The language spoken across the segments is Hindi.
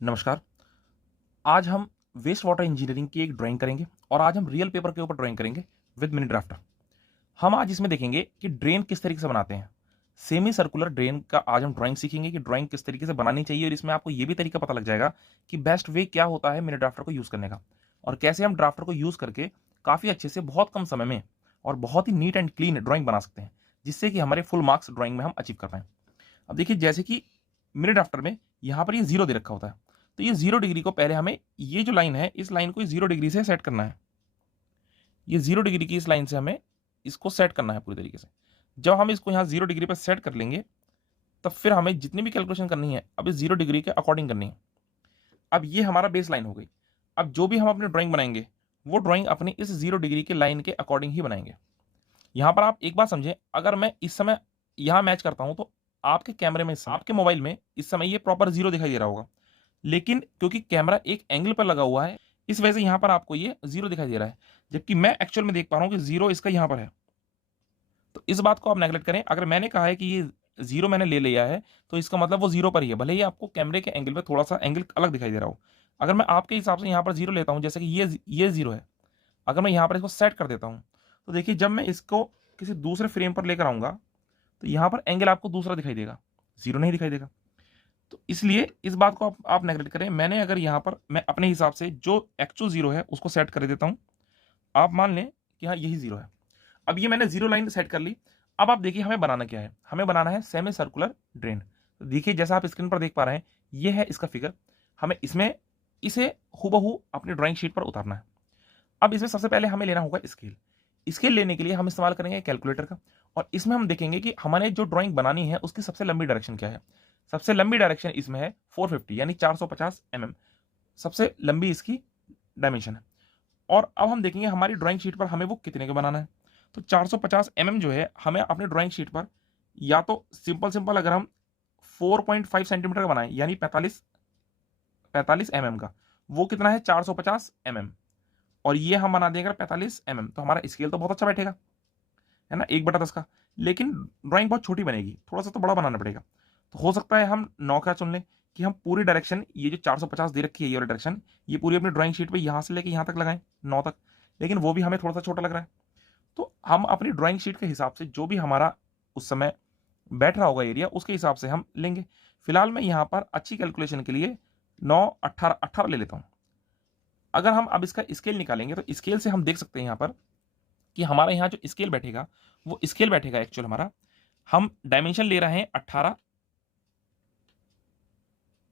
नमस्कार। आज हम वेस्ट वाटर इंजीनियरिंग की एक ड्राइंग करेंगे और आज हम रियल पेपर के ऊपर ड्राइंग करेंगे विद मिनी ड्राफ्टर। हम आज इसमें देखेंगे कि ड्रेन किस तरीके से बनाते हैं। सेमी सर्कुलर ड्रेन का आज हम ड्राइंग सीखेंगे कि ड्राइंग किस तरीके से बनानी चाहिए, और इसमें आपको यह भी तरीका पता लग जाएगा कि बेस्ट वे क्या होता है मिनी ड्राफ्टर को यूज करने का, और कैसे हम ड्राफ्टर को यूज करके काफी अच्छे से बहुत कम समय में और बहुत ही नीट एंड क्लीन ड्राइंग बना सकते हैं, जिससे कि हमारे फुल मार्क्स ड्राइंग में हम अचीव कर पाए। अब देखिए, जैसे कि मिनी ड्राफ्टर में यहां पर ये 0 दे रखा होता है, तो ये 0 डिग्री को पहले हमें, ये जो लाइन है इस लाइन को 0 डिग्री से सेट करना है। ये 0 डिग्री की इस लाइन से हमें इसको सेट करना है पूरी तरीके से। जब हम इसको यहाँ 0 डिग्री पर सेट कर लेंगे, तब फिर हमें जितनी भी कैलकुलेशन करनी है अब इस 0 डिग्री के अकॉर्डिंग करनी है। अब ये हमारा बेस लाइन हो गई। अब जो भी हम अपनी ड्राइंग बनाएंगे वो ड्राइंग अपनी इस 0 डिग्री के लाइन के अकॉर्डिंग ही बनाएंगे। यहाँ पर आप एक बात समझें, अगर मैं इस समय यहाँ मैच करता हूँ तो आपके कैमरे में, आपके मोबाइल में इस समय ये प्रॉपर 0 दिखाई दे रहा होगा, लेकिन क्योंकि कैमरा एक एंगल पर लगा हुआ है इस वजह से यहां पर आपको ये 0 दिखाई दे रहा है, जबकि मैं एक्चुअल में देख पा रहा हूं कि 0 इसका यहां पर है। तो इस बात को आप नेगलेक्ट करें। अगर मैंने कहा है कि ये 0 मैंने ले लिया है तो इसका मतलब वो 0 पर ही है, भले ही आपको कैमरे के एंगल पे थोड़ा सा एंगल अलग दिखाई दे रहा हो। अगर मैं आपके हिसाब से यहां पर 0 लेता हूं, जैसे कि ये 0 है, अगर मैं यहां पर इसको सेट कर देता हूं, तो देखिए जब मैं इसको किसी दूसरे फ्रेम पर लेकर आऊंगा तो यहां पर एंगल आपको दूसरा दिखाई देगा, 0 नहीं दिखाई देगा। तो इसलिए इस बात को आप नेगलेक्ट करें। मैंने अगर यहाँ पर मैं अपने हिसाब से जो एक्चुअल 0 है उसको सेट कर देता हूँ, आप मान लें कि हाँ यही 0 है। अब ये मैंने 0 लाइन सेट कर ली। अब आप देखिए हमें बनाना क्या है, हमें बनाना है सेमी सर्कुलर ड्रेन। तो देखिए जैसा आप स्क्रीन पर देख पा रहे हैं, ये है इसका फिगर। हमें इसमें इसे हूबहू अपनी ड्राइंग शीट पर उतारना है। अब इसमें सबसे पहले हमें लेना होगा स्केल। स्केल लेने के लिए हम इस्तेमाल करेंगे कैलकुलेटर का, और इसमें हम देखेंगे कि हमारे जो ड्राइंग बनानी है उसकी सबसे लंबी डायरेक्शन क्या है। सबसे लंबी डायरेक्शन इसमें है 450 यानी 450 mm, सबसे लंबी इसकी डायमेंशन है। और अब हम देखेंगे हमारी ड्राइंग शीट पर हमें वो कितने का बनाना है। तो 450 mm जो है हमें अपनी ड्राइंग शीट पर, या तो सिंपल सिंपल अगर हम 4.5 सेंटीमीटर का बनाएं यानी 45 mm का, वो कितना है 450 mm, और ये हम बना देंगे 45 mm, तो हमारा स्केल तो बहुत अच्छा बैठेगा, है ना, 1/10 का। लेकिन ड्राइंग बहुत छोटी बनेगी, थोड़ा सा तो बड़ा बनाना पड़ेगा। तो हो सकता है हम 9 का चुन लें कि हम पूरी डायरेक्शन, ये जो 450 दे रखी है ये वाली डायरेक्शन, ये पूरी अपनी ड्राइंग शीट पे यहाँ से लेके यहाँ तक लगाएं, 9 तक। लेकिन वो भी हमें थोड़ा सा छोटा लग रहा है, तो हम अपनी ड्राइंग शीट के हिसाब से जो भी हमारा उस समय बैठ रहा होगा एरिया, उसके हिसाब से हम लेंगे। फिलहाल मैं यहाँ पर अच्छी कैलकुलेशन के लिए 9, 18, 18 ले लेता हूँ। अगर हम अब इसका स्केल निकालेंगे तो स्केल से हम देख सकते हैं यहाँ पर कि हमारा यहाँ जो स्केल बैठेगा वो स्केल बैठेगा एक्चुअल हमारा, हम डायमेंशन ले रहे हैं 18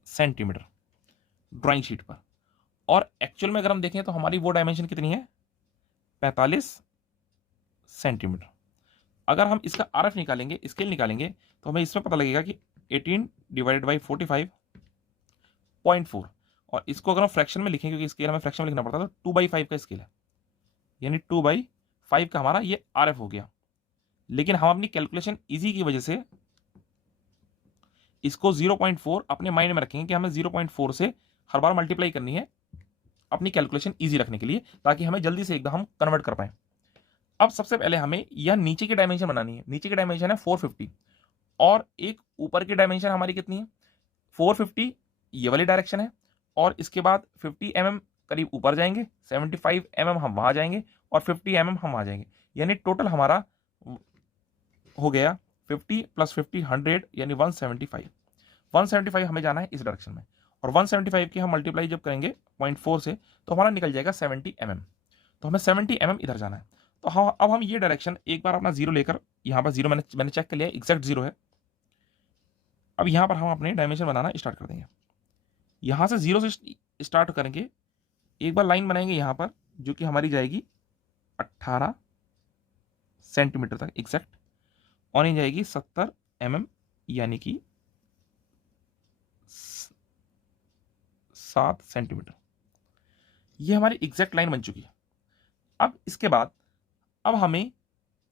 सेंटीमीटर ड्राइंग शीट पर, और एक्चुअल में अगर हम देखें तो हमारी वो डायमेंशन कितनी है 45 सेंटीमीटर। अगर हम इसका आरएफ निकालेंगे, स्केल निकालेंगे, तो हमें इसमें पता लगेगा कि 18 डिवाइडेड बाई 45.4, और इसको अगर हम फ्रैक्शन में लिखें, क्योंकि स्केल हमें फ्रैक्शन में लिखना पड़ता है, तो 2/5 का स्केल है, यानी 2/5 का हमारा ये आरएफ हो गया। लेकिन हम अपनी कैलकुलेशन इजी की वजह से इसको 0.4 अपने माइंड में रखेंगे कि हमें 0.4 से हर बार मल्टीप्लाई करनी है अपनी कैलकुलेशन इजी रखने के लिए, ताकि हमें जल्दी से एकदम हम कन्वर्ट कर पाए। अब सबसे पहले हमें यह नीचे की डायमेंशन बनानी है। नीचे की डायमेंशन है 450, और एक ऊपर की डायमेंशन हमारी कितनी है 450, ये वाली डायरेक्शन है, और इसके बाद 50 mm करीब ऊपर जाएंगे, 75 mm हम वहां जाएंगे, और 50 mm हम वहां जाएंगे, यानी टोटल हमारा हो गया 50 + 50 100 यानी 175। 175 हमें जाना है इस डायरेक्शन में, और 175 की हम मल्टीप्लाई जब करेंगे 0.4 से तो हमारा निकल जाएगा 70 mm। तो हमें 70 mm इधर जाना है। तो हाँ, अब हम ये डायरेक्शन एक बार अपना 0 लेकर, यहाँ पर 0 मैंने चेक कर लिया एग्जैक्ट 0 है। अब यहाँ पर हम अपने डायमेंशन बनाना स्टार्ट कर देंगे। यहाँ से 0 से स्टार्ट करेंगे, एक बार लाइन बनाएंगे यहाँ पर जो कि हमारी जाएगी 18 सेंटीमीटर तक एग्जैक्ट, और ये जाएगी 70 mm यानी कि 7 सेंटीमीटर। ये हमारी एग्जैक्ट लाइन बन चुकी है। अब इसके बाद अब हमें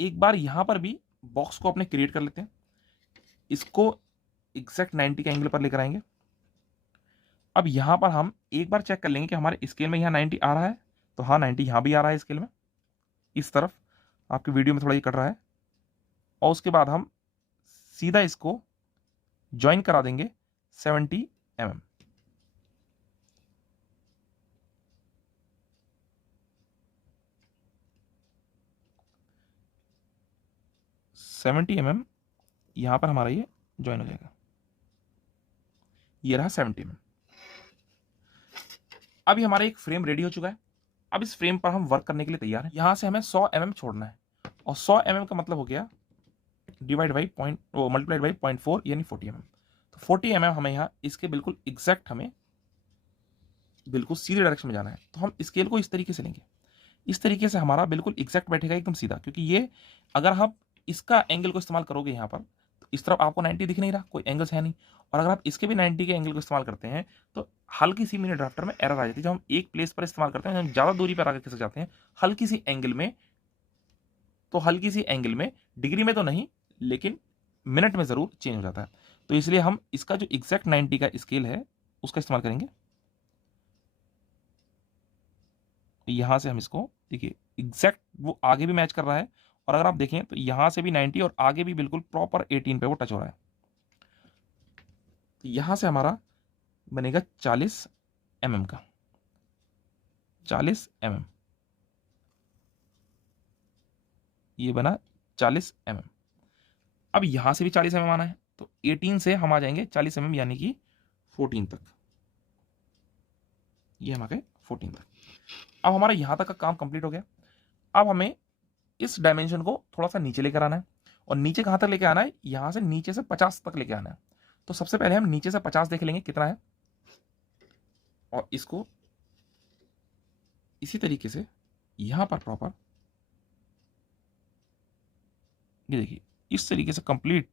एक बार यहां पर भी बॉक्स को अपने क्रिएट कर लेते हैं, इसको एग्जैक्ट 90 के एंगल पर लेकर आएंगे। अब यहां पर हम एक बार चेक कर लेंगे कि हमारे स्केल में यहाँ 90 आ रहा है, तो हाँ 90 यहां भी आ रहा है स्केल में, इस तरफ आपकी वीडियो में थोड़ा ये कट रहा है। और उसके बाद हम सीधा इसको ज्वाइन करा देंगे 70 mm। 70 mm यहाँ पर हमारा ये ज्वाइन हो जाएगा। ये रहा 70 mm। अभी हमारा एक फ्रेम रेडी हो चुका है। अब इस फ्रेम पर हम वर्क करने के लिए तैयार हैं। यहाँ से हमें 100 mm छोड़ना है, और 100 mm का मतलब हो गया डिवाइड बाई मल्टीप्लाइड बाई 0.4 यानी 40 mm। तो 40 mm हमें यहाँ इसके बिल्कुल एग्जैक्ट हमें बिल्कुल सीधे डायरेक्शन में जाना है। तो हम स्केल को इस तरीके से लेंगे, इस तरीके से हमारा बिल्कुल एग्जैक्ट बैठेगा, एकदम सीधा। क्योंकि ये अगर आप इसका एंगल को इस्तेमाल करोगे यहाँ पर, तो इस तरफ आपको 90 दिख नहीं रहा, कोई एंगल्स है नहीं। और अगर आप इसके भी 90 के एंगल को इस्तेमाल करते हैं तो हल्की सी मिनी ड्राफ्टर में एरर आ जाती है। जब हम एक प्लेस पर इस्तेमाल करते हैं, हम ज़्यादा दूरी पर आगे खिसक जाते हैं हल्की सी एंगल में, तो हल्की सी एंगल में, डिग्री में तो नहीं लेकिन मिनट में ज़रूर चेंज हो जाता है। तो इसलिए हम इसका जो एग्जैक्ट 90 का स्केल है उसका इस्तेमाल करेंगे। यहाँ से हम इसको देखिए एग्जैक्ट वो आगे भी मैच कर रहा है, और अगर आप देखें तो यहाँ से भी 90 और आगे भी बिल्कुल प्रॉपर 18 पे वो टच हो रहा है। तो यहाँ से हमारा बनेगा 40 mm का, 40 mm, ये बना 40 mm। अब यहाँ से भी 40 mm आना है, तो 18 से हम आ जाएंगे 40 mm यानी कि 14 तक। ये हम आ गए 14 तक। अब हमारा यहाँ तक का काम कंप्लीट हो गया। अब हमें इस डायमेंशन को थोड़ा सा नीचे लेकर आना है, और नीचे कहाँ तक लेकर आना है, यहाँ से नीचे से 50 तक लेकर आना है। तो सबसे पहले हम नीचे से 50 देख लेंगे कितना है, और इसको इसी तरीके से यहाँ पर प्रॉपर ये देखिए इस तरीके से कंप्लीट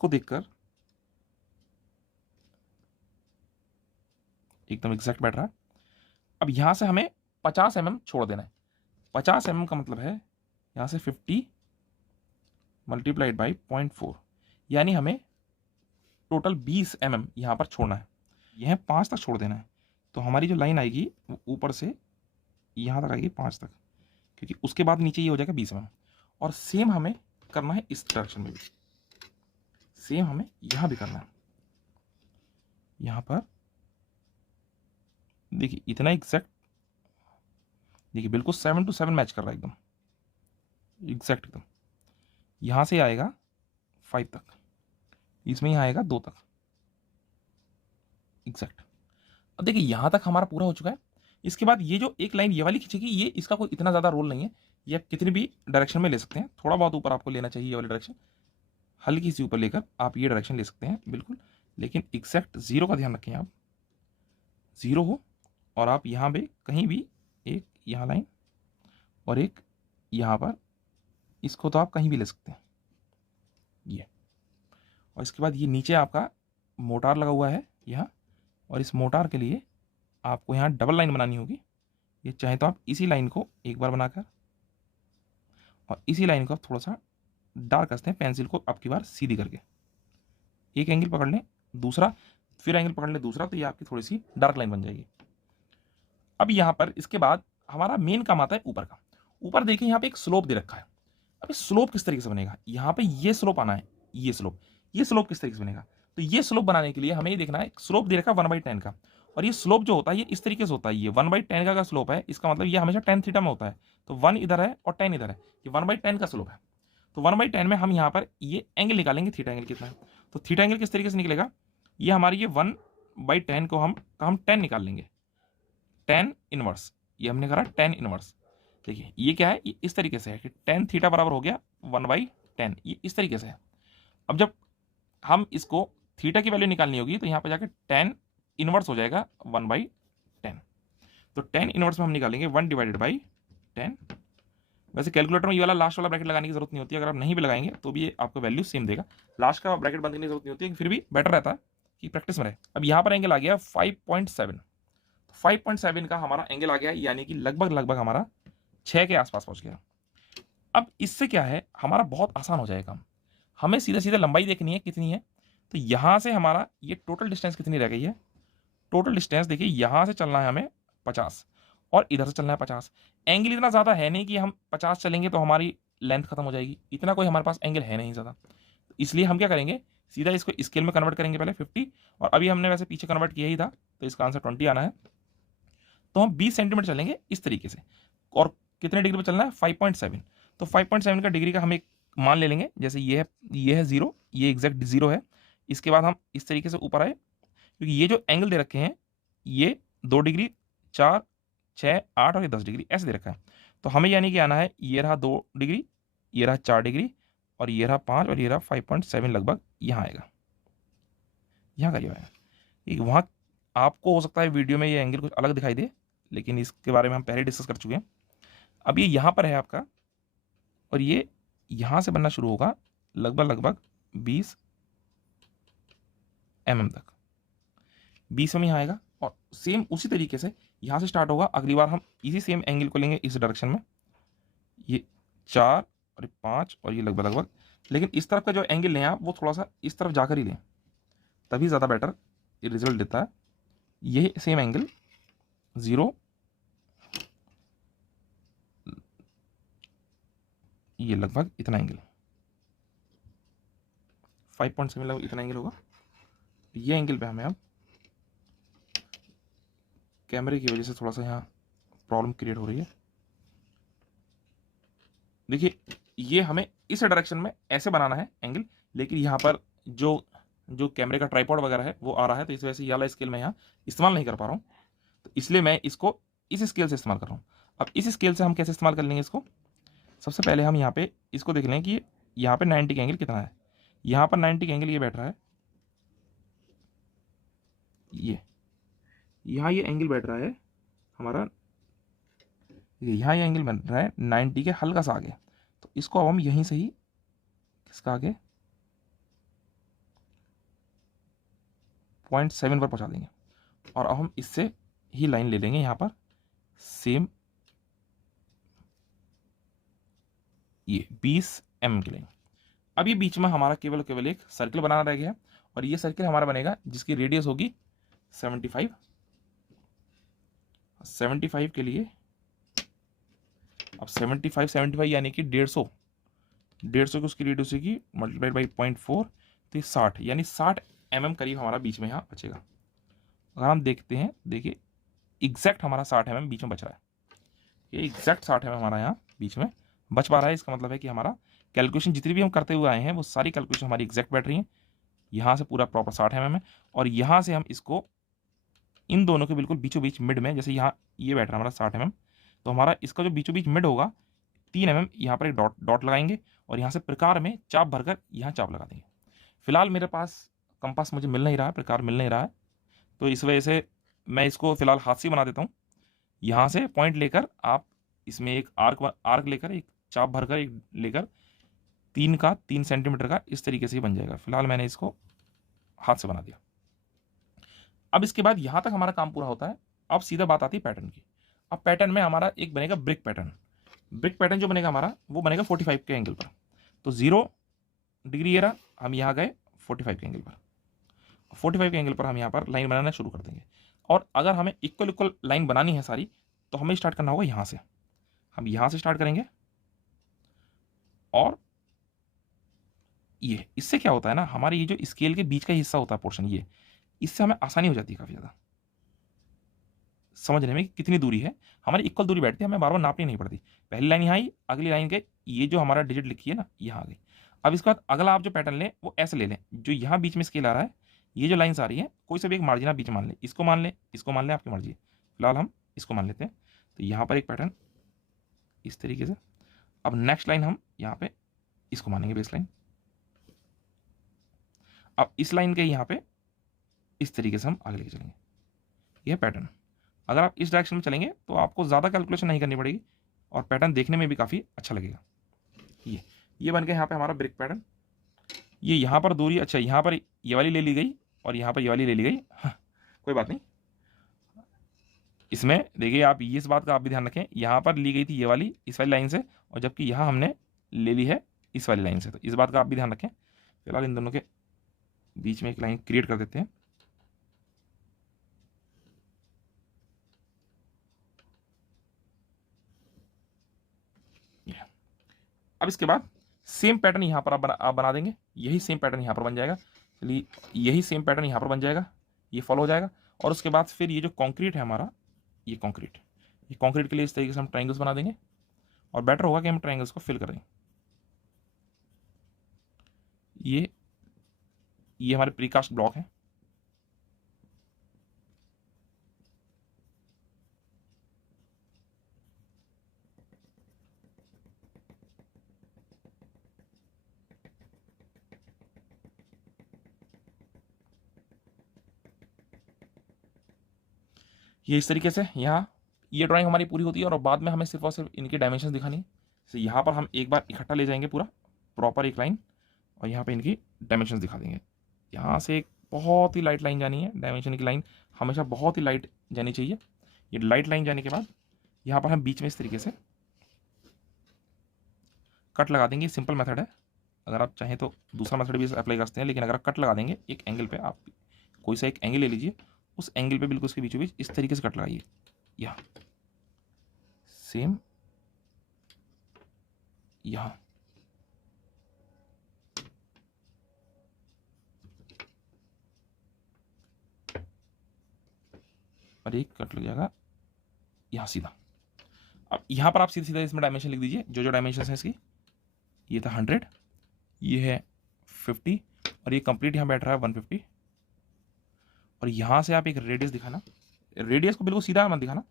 को देखकर एकदम एग्जैक्ट बैठ रहा है। अब यहां से हमें 50 mm छोड़ देना है। 50 mm का मतलब है यहां से 50 मल्टीप्लाइड बाई 0.4 यानी हमें टोटल 20 mm यहां पर छोड़ना है। यह 5 तक छोड़ देना है। तो हमारी जो लाइन आएगी वो ऊपर से यहां तक आएगी 5 तक, क्योंकि उसके बाद नीचे ये हो जाएगा 20 mm। और सेम हमें करना है इस डायरेक्शन में भी, सेम हमें यहां भी करना है। यहां पर देखिए इतना एग्जैक्ट, देखिए बिल्कुल 7 to 7 मैच कर रहा है एकदम एग्जैक्ट एकदम। यहां से आएगा 5 तक, इसमें यहाँ आएगा 2 तक एग्जैक्ट। अब देखिए यहां तक हमारा पूरा हो चुका है। इसके बाद ये जो एक लाइन ये वाली खींचेगी, ये इसका कोई इतना ज़्यादा रोल नहीं है, ये आप कितनी भी डायरेक्शन में ले सकते हैं। थोड़ा बहुत ऊपर आपको लेना चाहिए ये वाली डायरेक्शन, हल्की सी ऊपर लेकर आप ये डायरेक्शन ले सकते हैं बिल्कुल। लेकिन एग्जैक्ट 0 का ध्यान रखें, आप 0 हो, और आप यहाँ पे कहीं भी एक यहाँ लाइन और एक यहाँ पर, इसको तो आप कहीं भी ले सकते हैं ये। और इसके बाद ये नीचे आपका मोटार लगा हुआ है यहाँ, और इस मोटार के लिए आपको यहाँ डबल लाइन बनानी होगी। ये चाहे तो आप इसी लाइन को एक बार बनाकर, और इसी लाइन को आप थोड़ा सा डार्क करते हैं पेंसिल को आपकी बार सीधी करके, एक एंगल पकड़ लें, दूसरा फिर एंगल पकड़ लें दूसरा, तो ये आपकी थोड़ी सी डार्क लाइन बन जाएगी। अब यहाँ पर इसके बाद हमारा मेन काम आता है ऊपर का। ऊपर देखिए यहाँ पे एक स्लोप दे रखा है। अब इस स्लोप किस तरीके से बनेगा, यहाँ पे ये स्लोप आना है, ये स्लोप किस तरीके से बनेगा। तो ये स्लोप बनाने के लिए हमें ये देखना है, स्लोप दे रखा है 1/10 का, और ये स्लोप जो होता है ये इस तरीके से होता है। ये 1/10 का स्लोप है, इसका मतलब ये हमेशा tan थीटा में होता है। तो 1 इधर है और 10 इधर है, ये 1/10 का स्लोप है। तो 1/10 में हम यहाँ पर ये एंगल निकालेंगे, थीटा एंगल कितना है। तो थीटा एंगल किस तरीके से निकलेगा, ये हमारी ये 1/10 को हम 10 निकाल लेंगे, 10 इनवर्स, ये हमने करा 10 इनवर्स। देखिए ये क्या है, ये इस तरीके से है कि tan थीटा बराबर हो गया 1/10, ये इस तरीके से है। अब जब हम इसको थीटा की वैल्यू निकालनी होगी तो यहाँ पे जाकर tan इनवर्स हो जाएगा 1/10। तो tan इनवर्स में हम निकालेंगे 1/10। वैसे कैलकुलेटर में ये वाला लास्ट वाला ब्रैकेट लगाने की जरूरत नहीं होती, अगर आप नहीं भी लगाएंगे तो भी ये आपको वैल्यू सेम देगा। लास्ट का ब्रैकेट बंद करने की जरूरत नहीं होती, फिर भी बेटर रहता है कि प्रैक्टिस में रहे। अब यहाँ पर एंगल आ गया 5.7, 5.7 का हमारा एंगल आ गया, यानी कि लगभग हमारा 6 के आसपास पहुंच गया। अब इससे क्या है, हमारा बहुत आसान हो जाएगा। हमें सीधा लंबाई देखनी है कितनी है। तो यहां से हमारा ये टोटल डिस्टेंस कितनी रह गई है, टोटल डिस्टेंस देखिए यहां से चलना है हमें 50 और इधर से चलना है 50। एंगल इतना ज़्यादा है नहीं कि हम 50 चलेंगे तो हमारी लेंथ खत्म हो जाएगी, इतना कोई हमारे पास एंगल है नहीं ज़्यादा। तो इसलिए हम क्या करेंगे, सीधा इसको स्केल में कन्वर्ट करेंगे पहले 50, और अभी हमने वैसे पीछे कन्वर्ट किया ही था तो इसका आंसर 20 आना है। तो हम 20 सेंटीमीटर चलेंगे इस तरीके से, और कितने डिग्री पे चलना है, 5.7। तो 5.7 का डिग्री का हम एक मान ले लेंगे, जैसे ये है 0, ये एग्जैक्ट 0 है। इसके बाद हम इस तरीके से ऊपर आए, क्योंकि ये जो एंगल दे रखे हैं ये 2 डिग्री, 4, 6, 8 और ये 10 डिग्री ऐसे दे रखा है। तो हमें यानी कि आना है, ये रहा 2 डिग्री, ये रहा 4 डिग्री, और ये रहा 5, और ये रहा 5.7 लगभग यहाँ आएगा, यहाँ करीब आएगा। वहाँ आपको हो सकता है वीडियो में ये एंगल कुछ अलग दिखाई दे, लेकिन इसके बारे में हम पहले डिस्कस कर चुके हैं। अब ये यहाँ पर है आपका, और ये यहाँ से बनना शुरू होगा लगभग 20 mm तक, 20 mm यहाँ आएगा। और सेम उसी तरीके से यहाँ से स्टार्ट होगा। अगली बार हम इसी सेम एंगल को लेंगे इस डायरेक्शन में, ये 4 और ये 5 और ये लगभग, लेकिन इस तरफ का जो एंगल लें आप वो थोड़ा सा इस तरफ जाकर ही लें, तभी ज़्यादा बेटर ये रिजल्ट देता है। ये सेम एंगल 0, ये लगभग इतना एंगल 5.7 लगभग इतना एंगल होगा। ये एंगल पे हमें अब कैमरे की वजह से थोड़ा सा यहाँ प्रॉब्लम क्रिएट हो रही है। देखिए ये हमें इस डायरेक्शन में ऐसे बनाना है एंगल, लेकिन यहाँ पर जो कैमरे का ट्राइपॉड वगैरह है वो आ रहा है, तो इस वजह से ये वाला स्केल मैं यहाँ इस्तेमाल नहीं कर पा रहा हूँ। तो इसलिए मैं इसको इस स्केल से इस्तेमाल कर रहा हूँ। अब इस स्केल से हम कैसे इस्तेमाल कर लेंगे इसको, सबसे पहले हम यहाँ पे इसको देख लें कि यहाँ पे 90 का एंगल कितना है। यहाँ पर 90 का एंगल ये बैठ रहा है, यहाँ ये एंगल बैठ रहा है हमारा, यहाँ ये एंगल बन रहा है 90 के हल्का सा आगे। तो इसको अब हम यहीं से ही किसका आगे 0.7 पर पहुंचा देंगे, और अब हम इससे ही लाइन ले लेंगे यहाँ पर सेम, ये 20 mm की लाइन। अब ये बीच में हमारा केवल एक सर्कल बनाना रह गया, और ये सर्कल हमारा बनेगा जिसकी रेडियस होगी 75 के लिए। अब 75 यानी कि 150 की उसकी रेडियस होगी मल्टीप्लाइड बाई 0.4, तो 60 यानी 60 mm करीब हमारा बीच में यहाँ बचेगा। अगर हम देखते हैं, देखिए एग्जैक्ट हमारा 60 mm बीच में बच रहा है, ये एग्जैक्ट 60 mm हमारा यहाँ बीच में बच पा रहा है। इसका मतलब है कि हमारा कैलकुलेशन जितनी भी हम करते हुए आए हैं वो सारी कैलकुलेशन हमारी एग्जैक्ट बैठ रही हैं। यहाँ से पूरा प्रॉपर 60 mm है, और यहाँ से हम इसको इन दोनों के बिल्कुल बीचों बीच मिड में, जैसे यहाँ ये बैठ रहा है हमारा 60 mm, तो हमारा इसका जो बीचों बीच मिड होगा 3 mm, यहाँ पर एक डॉट लगाएंगे, और यहाँ से प्रकार में चाप भरकर यहाँ चाप लगा देंगे। फिलहाल मेरे पास कंपास मुझे मिल नहीं रहा है, प्रकार मिल नहीं रहा है, तो इस वजह से मैं इसको फिलहाल हाथ से बना देता हूँ। यहाँ से पॉइंट लेकर आप इसमें एक आर्क लेकर, एक चाप भरकर एक लेकर 3 सेंटीमीटर का इस तरीके से ही बन जाएगा। फिलहाल मैंने इसको हाथ से बना दिया। अब इसके बाद यहाँ तक हमारा काम पूरा होता है। अब सीधा बात आती है पैटर्न की। अब पैटर्न में हमारा एक बनेगा ब्रिक पैटर्न। ब्रिक पैटर्न जो बनेगा हमारा वो बनेगा 45 के एंगल पर। तो 0 डिग्री ये रहा, हम यहाँ गए 45 के एंगल पर। 45 के एंगल पर हम यहाँ पर लाइन बनाना शुरू कर देंगे। और अगर हमें इक्वल लाइन बनानी है सारी, तो हमें स्टार्ट करना होगा यहाँ से। हम यहाँ से स्टार्ट करेंगे, और ये इससे क्या होता है ना, हमारे ये जो स्केल के बीच का हिस्सा होता है पोर्शन, ये इससे हमें आसानी हो जाती है काफ़ी ज़्यादा समझने में कितनी दूरी है। हमारी इक्वल दूरी बैठती है, हमें बार बार नापनी नहीं पड़ती। पहली लाइन यहाँ आई, अगली लाइन के ये जो हमारा डिजिट लिखी है ना यहाँ आ गई। अब इसके बाद अगला आप जो पैटर्न लें वो ऐसे ले लें, जो यहाँ बीच में स्केल आ रहा है, ये जो लाइन्स आ रही है, कोई सा भी एक मार्जिन आप बीच मान लें, इसको मान लें, इसको मान लें, आपकी मर्जी है। फिलहाल हम इसको मान लेते हैं। तो यहाँ पर एक पैटर्न इस तरीके से। अब नेक्स्ट लाइन हम यहाँ पे इसको मानेंगे बेस लाइन। अब इस लाइन के यहाँ पे इस तरीके से हम आगे लेके चलेंगे। यह पैटर्न, अगर आप इस डायरेक्शन में चलेंगे तो आपको ज़्यादा कैलकुलेशन नहीं करनी पड़ेगी, और पैटर्न देखने में भी काफ़ी अच्छा लगेगा। ये बन गया यहाँ पे हमारा ब्रिक पैटर्न। ये यहाँ पर दूरी, अच्छा यहाँ पर ये वाली ले ली गई, और यहाँ पर ये वाली ले ली गई। हाँ, कोई बात नहीं। इसमें देखिए आप इस बात का आप भी ध्यान रखें, यहाँ पर ली गई थी ये वाली इस वाली लाइन से, और जबकि यहाँ हमने ले ली है इस वाली लाइन से, तो इस बात का आप भी ध्यान रखें। फिलहाल इन दोनों के बीच में एक लाइन क्रिएट कर देते हैं। अब इसके बाद सेम पैटर्न यहाँ पर आप बना देंगे, यही सेम पैटर्न यहाँ पर बन जाएगा। चलिए यही सेम पैटर्न यहाँ पर बन जाएगा, ये फॉलो हो जाएगा। और उसके बाद फिर ये जो कंक्रीट है हमारा, ये कंक्रीट के लिए इस तरीके से हम ट्रायंगल्स बना देंगे। और बेटर होगा कि हम ट्रायंगल्स को फिल करें। ये हमारे प्रीकास्ट ब्लॉक है। ये इस तरीके से यहाँ ये ड्राइंग हमारी पूरी होती है और बाद में हमें सिर्फ और सिर्फ इनकी डायमेंशन दिखानी है। तो यहाँ पर हम एक बार इकट्ठा ले जाएंगे पूरा प्रॉपर एक लाइन और यहाँ पे इनकी डायमेंशन दिखा देंगे। यहाँ से एक बहुत ही लाइट लाइन जानी है, डायमेंशन की लाइन हमेशा बहुत ही लाइट जानी चाहिए। ये लाइट लाइन जाने के बाद यहाँ पर हम बीच में इस तरीके से कट लगा देंगे। सिंपल मेथड है, अगर आप चाहें तो दूसरा मेथड भी अप्लाई कर सकते हैं, लेकिन अगर आप कट लगा देंगे एक एंगल पे, आप कोई सा एक एंगल ले लीजिए, उस एंगल पे बिल्कुल उसके बीचों बीच इस तरीके से कट लगाइए। यहाँ सेम यहाँ और एक कट लग जाएगा यहाँ सीधा। अब यहाँ पर आप सीधा सीधा इसमें डायमेंशन लिख दीजिए, जो जो डायमेंशन है इसकी। ये था 100, ये है 50 और ये कंप्लीट यहाँ बैठ रहा है 150। और यहाँ से आप एक रेडियस दिखाना, रेडियस को बिल्कुल सीधा मत दिखाना,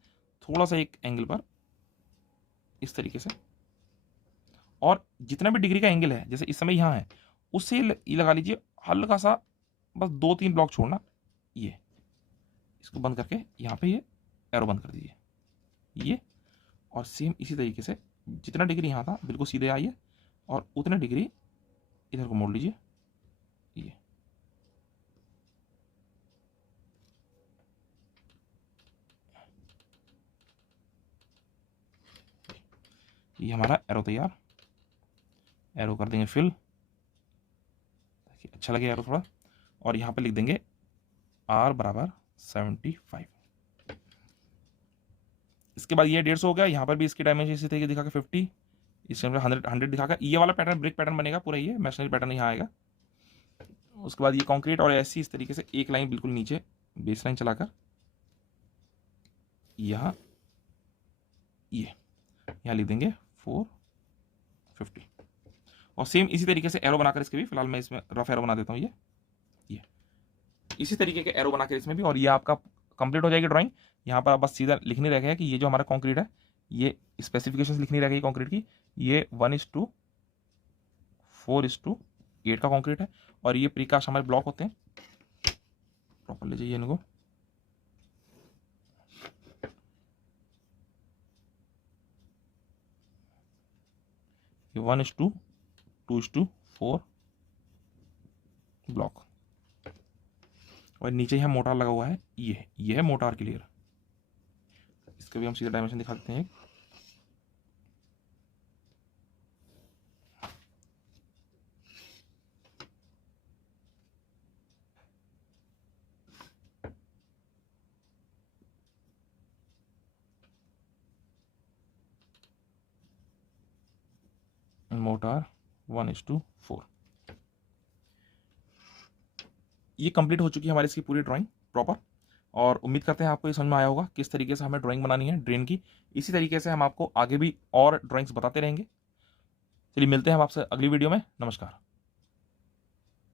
थोड़ा सा एक एंगल पर इस तरीके से। और जितना भी डिग्री का एंगल है, जैसे इस समय यहाँ है, उससे ये लगा लीजिए हल्का सा, बस 2-3 ब्लॉक छोड़ना। ये इसको बंद करके यहाँ पे ये एरो बंद कर दीजिए ये। और सेम इसी तरीके से जितना डिग्री यहाँ था बिल्कुल सीधे आइए और उतने डिग्री इधर को मोड़ लीजिए। ये हमारा एरो तैयार। एरो कर देंगे फिल, ताकि अच्छा लगे एरो थोड़ा। और यहाँ पे लिख देंगे R बराबर 75। इसके बाद ये 150 हो गया। यहाँ पर भी इसकी डायमेंशन इसी तरीके दिखा के 50, इस टाइम 100 दिखाकर ये वाला पैटर्न ब्रिक पैटर्न बनेगा पूरा, ये मैशनरी पैटर्न यहाँ आएगा। उसके बाद ये कंक्रीट और ऐसी इस तरीके से एक लाइन बिल्कुल नीचे बेस लाइन चलाकर यहाँ यहाँ लिख देंगे 450। और सेम इसी तरीके से एरो बनाकर इसके भी, फिलहाल मैं इसमें रफ एरो बना देता हूँ। ये इसी तरीके के एरो बनाकर इसमें भी, और ये आपका कंप्लीट हो जाएगी ड्राइंग। यहाँ पर आप बस सीधा लिखनी रह गया कि ये जो हमारा कंक्रीट है, ये स्पेसिफिकेशंस लिखनी रह गई कंक्रीट की। ये 1:4:8 का कंक्रीट है और ये प्रीकास्ट हमारे ब्लॉक होते हैं। प्रॉपर ले जाइए इनको। ये 1:2:4 ब्लॉक। और नीचे यहाँ मोटार लगा हुआ है, ये है मोटार क्लियर। इसके भी हम सीधा डायमेंशन दिखा देते हैं। मोटार 1:4। ये कंप्लीट हो चुकी है हमारी इसकी पूरी ड्राइंग प्रॉपर। और उम्मीद करते हैं आपको ये समझ में आया होगा किस तरीके से हमें ड्राइंग बनानी है ड्रेन की। इसी तरीके से हम आपको आगे भी और ड्राइंग्स बताते रहेंगे। चलिए मिलते हैं हम आपसे अगली वीडियो में। नमस्कार।